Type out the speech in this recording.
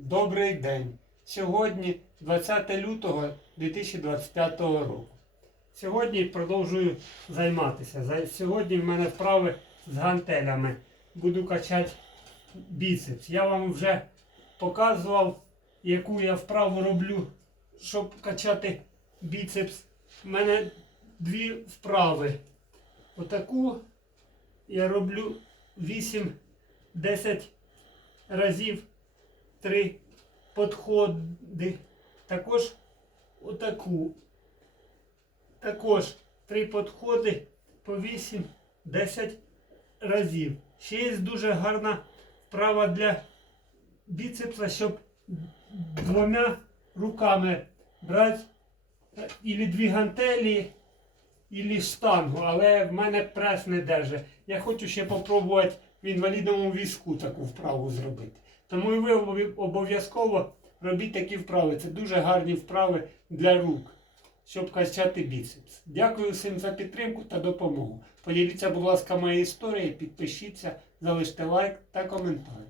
Добрий день! Сьогодні 20 лютого 2025 року. Сьогодні продовжую займатися. Сьогодні в мене вправи з гантелями. Буду качати біцепс. Я вам вже показував, яку я вправу роблю, щоб качати біцепс. У мене дві вправи. Отаку я роблю 8-10 разів три підходи. Також отаку. Також три підходи по 8-10 разів. Ще є дуже гарна вправа для біцепса, щоб двома руками брати е, ілі дві гантелі, ілі штангу, але в мене прес не держить. Я хочу ще попробувати в інвалідному візку таку вправу зробити. Тому і ви обов'язково робіть такі вправи. Це дуже гарні вправи для рук, щоб качати біцепс. Дякую всім за підтримку та допомогу. Поділіться, будь ласка, моєю історією, підпишіться, залиште лайк та коментар.